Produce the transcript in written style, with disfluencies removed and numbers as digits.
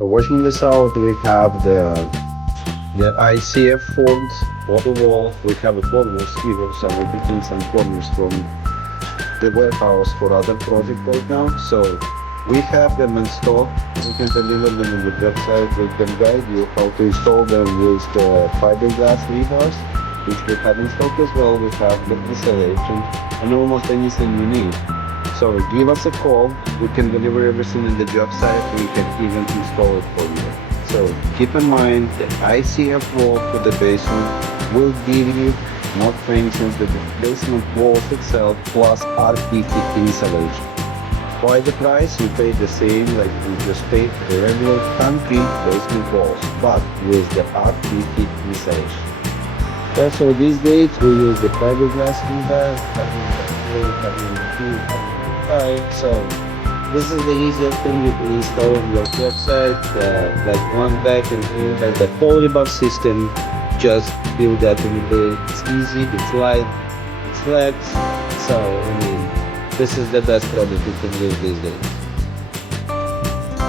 Working this out, we have the ICF fold for the wall. We have a corners here, so we're picking some corners from the warehouse for other project right now. So we have them in stock. We can deliver them on the website. We can guide you how to install them with the fiberglass rebars, which we have in stock as well. We have the installation and almost anything you need. So give us a call. We can deliver everything in the job site. We can even install it for you. So keep in mind the ICF wall for the basement will give you, not for instance, the basement walls itself plus RPT insulation. Why the price? You pay the same like you just paid the regular concrete basement walls, but with the RPT insulation. Also these days we use the fiberglass rebar. So this is the easiest thing you can install on your website, like one back and like the polybar system. Just build that in there. It's easy, it's light, it's flat. So I mean, this is the best product you can use these days.